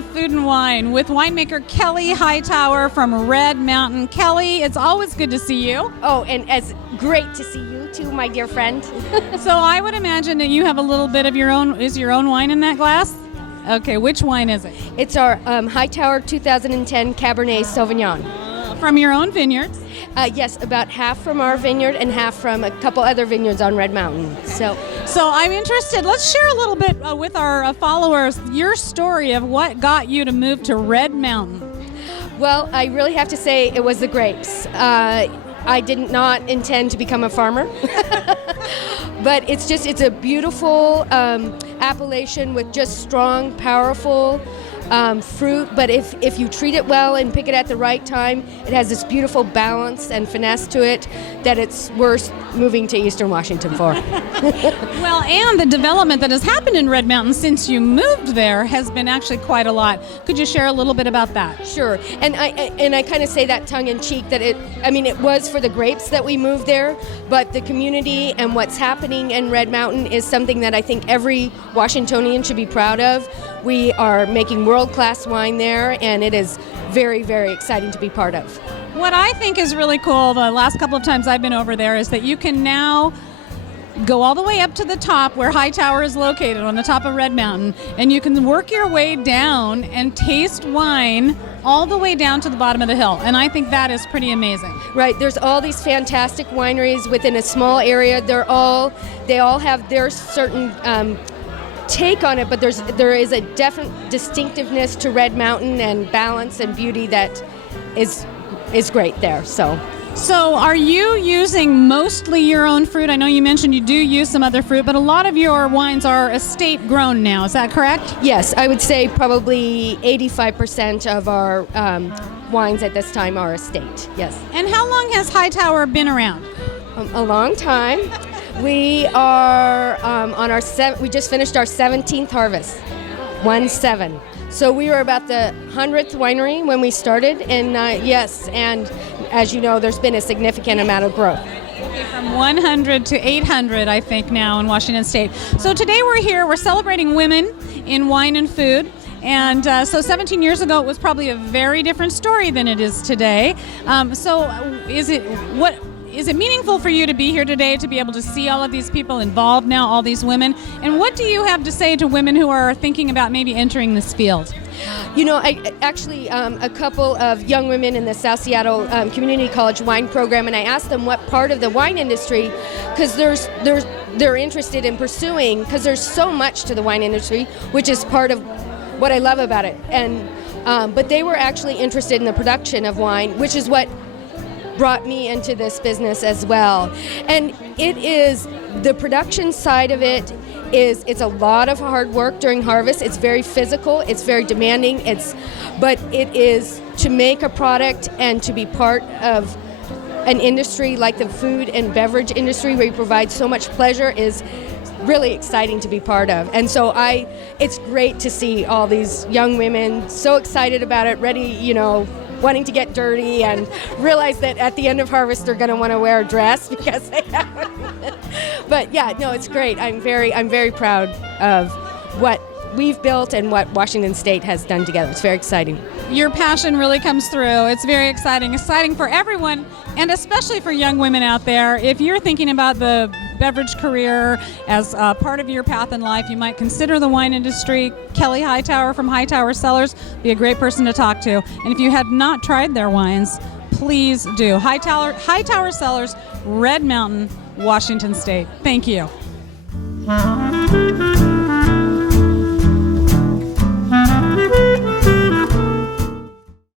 of Food and Wine with winemaker Kelly Hightower from Red Mountain. Kelly, it's always good to see you. Oh, and it's great to see you too, my dear friend. So I would imagine that you have a little bit of your own. Is your own wine in that glass? Okay, which wine is it? It's our Hightower 2010 Cabernet Sauvignon. From your own vineyards? Yes, about half from our vineyard and half from a couple other vineyards on Red Mountain. So I'm interested. Let's share a little bit with our followers your story of what got you to move to Red Mountain. Well, I really have to say it was the grapes. I did not intend to become a farmer, but it's a beautiful appellation with just strong, powerful fruit, but if you treat it well and pick it at the right time, it has this beautiful balance and finesse to it that it's worth moving to Eastern Washington for. Well, and the development that has happened in Red Mountain since you moved there has been actually quite a lot. Could you share a little bit about that? Sure, and I kind of say that tongue-in-cheek that it was for the grapes that we moved there, but the community and what's happening in Red Mountain is something that I think every Washingtonian should be proud of. We are making world-class wine there, and it is very, very exciting to be part of. What I think is really cool, the last couple of times I've been over there, is that you can now go all the way up to the top where Hightower is located, on the top of Red Mountain, and you can work your way down and taste wine all the way down to the bottom of the hill, and I think that is pretty amazing. Right, there's all these fantastic wineries within a small area. They all have their certain take on it, but there is a definite distinctiveness to Red Mountain and balance and beauty that is great there. So are you using mostly your own fruit? I know you mentioned you do use some other fruit, but a lot of your wines are estate grown now. Is that correct? Yes, I would say probably 85% of our wines at this time are estate, yes. And how long has Hightower been around? A long time. We are we just finished our 17th harvest, 17. So we were about the 100th winery when we started, and yes, and as you know, there's been a significant amount of growth. From 100 to 800, I think, now in Washington State. So today we're celebrating women in wine and food. And so 17 years ago, it was probably a very different story than it is today. Is it meaningful for you to be here today, to be able to see all of these people involved now, all these women? And what do you have to say to women who are thinking about maybe entering this field? You know, I actually, a couple of young women in the South Seattle Community College wine program, and I asked them what part of the wine industry, because they're interested in pursuing, because there's so much to the wine industry, which is part of what I love about it. And but they were actually interested in the production of wine, which is what brought me into this business as well. And it is the production side of it's a lot of hard work during harvest. It's very physical, it's very demanding, but it is to make a product and to be part of an industry like the food and beverage industry where you provide so much pleasure is really exciting to be part of. And so it's great to see all these young women so excited about it, ready, wanting to get dirty and realize that at the end of harvest they're going to want to wear a dress because they haven't. But yeah, no, it's great. I'm very proud of what we've built and what Washington State has done together. It's very exciting. Your passion really comes through. It's very exciting for everyone, and especially for young women out there. If you're thinking about the beverage career as part of your path in life, you might consider the wine industry. Kelly Hightower from Hightower Cellars be a great person to talk to. And if you have not tried their wines, please do. Hightower Cellars, Red Mountain, Washington State. Thank you.